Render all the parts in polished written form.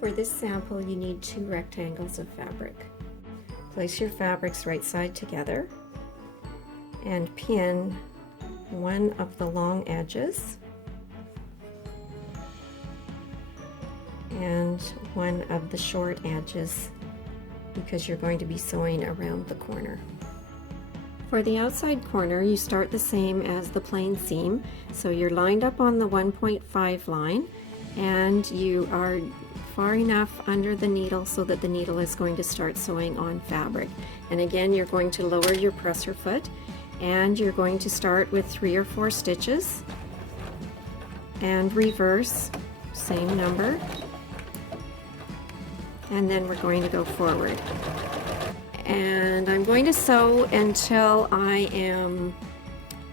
For this sample, you need 2 rectangles of fabric. Place your fabrics right side together and pin one of the long edges and one of the short edges because you're going to be sewing around the corner. For the outside corner, you start the same as the plain seam. So you're lined up on the 1.5 line and you are far enough under the needle so that the needle is going to start sewing on fabric. And again, you're going to lower your presser foot and you're going to start with 3 or 4 stitches and reverse, same number, and then we're going to go forward. And I'm going to sew until I am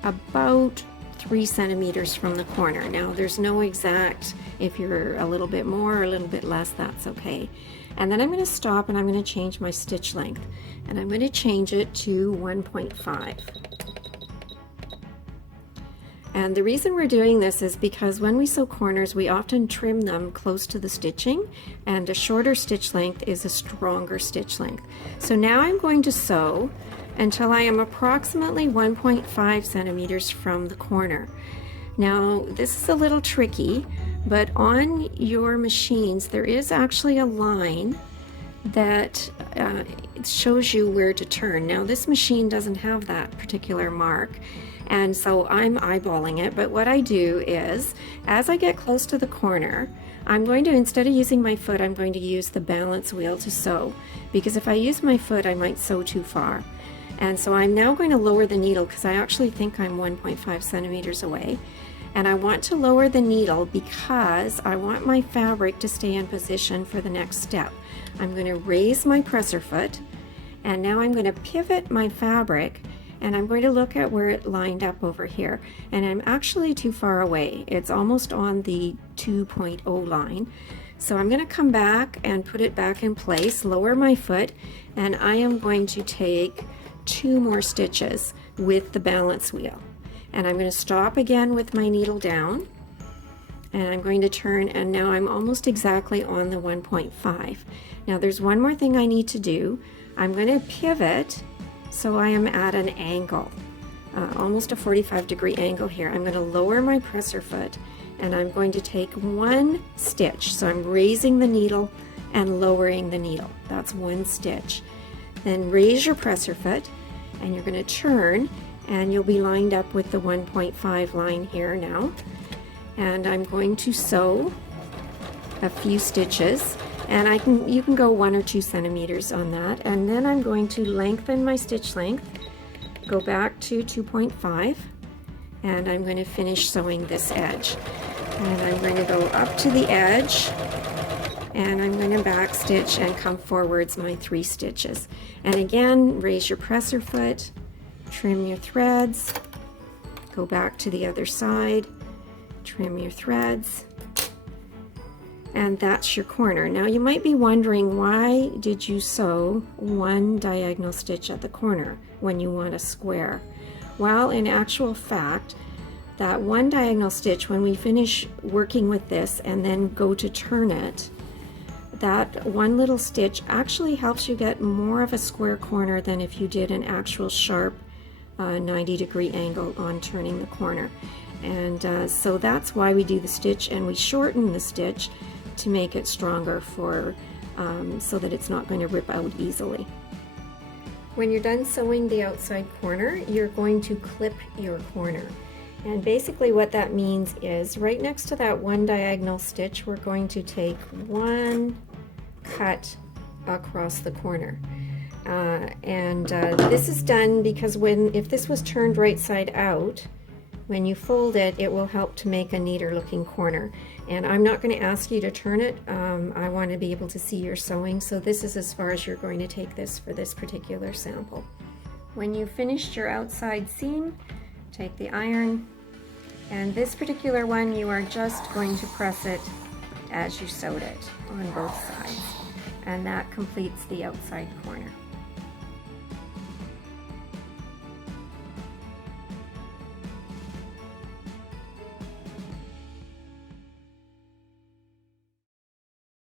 about 3 centimeters from the corner. Now there's no exact, if you're a little bit more or a little bit less, that's okay. And then I'm going to stop and I'm going to change my stitch length. And I'm going to change it to 1.5. And the reason we're doing this is because when we sew corners, we often trim them close to the stitching, and a shorter stitch length is a stronger stitch length. So now I'm going to sew until I am approximately 1.5 centimeters from the corner. Now this is a little tricky, but on your machines there is actually a line that shows you where to turn. Now this machine doesn't have that particular mark, and so I'm eyeballing it, but what I do is, as I get close to the corner, I'm going to, instead of using my foot, I'm going to use the balance wheel to sew, because if I use my foot I might sew too far. And so I'm now going to lower the needle because I actually think I'm 1.5 centimeters away. And I want to lower the needle because I want my fabric to stay in position for the next step. I'm going to raise my presser foot, and now I'm going to pivot my fabric, and I'm going to look at where it lined up over here. And I'm actually too far away. It's almost on the 2.0 line. So I'm going to come back and put it back in place, lower my foot, and I am going to take 2 more stitches with the balance wheel. And I'm going to stop again with my needle down, and I'm going to turn, and now I'm almost exactly on the 1.5. Now there's one more thing I need to do. I'm going to pivot so I am at an angle, almost a 45-degree angle here. I'm going to lower my presser foot and I'm going to take 1 stitch. So I'm raising the needle and lowering the needle. That's 1 stitch. Then raise your presser foot and you're going to turn, and you'll be lined up with the 1.5 line here now. And I'm going to sew a few stitches, and you can go 1 or 2 centimeters on that. And then I'm going to lengthen my stitch length, go back to 2.5, and I'm going to finish sewing this edge. And I'm going to go up to the edge, and I'm going to back stitch and come forwards my 3 stitches. And again, raise your presser foot, trim your threads, go back to the other side, trim your threads, and that's your corner. Now you might be wondering, why did you sew 1 diagonal stitch at the corner when you want a square? Well, in actual fact, that 1 diagonal stitch, when we finish working with this and then go to turn it, that 1 little stitch actually helps you get more of a square corner than if you did an actual sharp 90-degree angle on turning the corner. And so that's why we do the stitch, and we shorten the stitch to make it stronger for so that it's not going to rip out easily. When you're done sewing the outside corner, you're going to clip your corner. And basically what that means is, right next to that 1 diagonal stitch, we're going to take 1 cut across the corner. This is done because if this was turned right side out, when you fold it, it will help to make a neater looking corner. And I'm not going to ask you to turn it. I want to be able to see your sewing, so this is as far as you're going to take this for this particular sample. When you've finished your outside seam, take the iron, and this particular one you are just going to press it as you sewed it on both sides, and that completes the outside corner.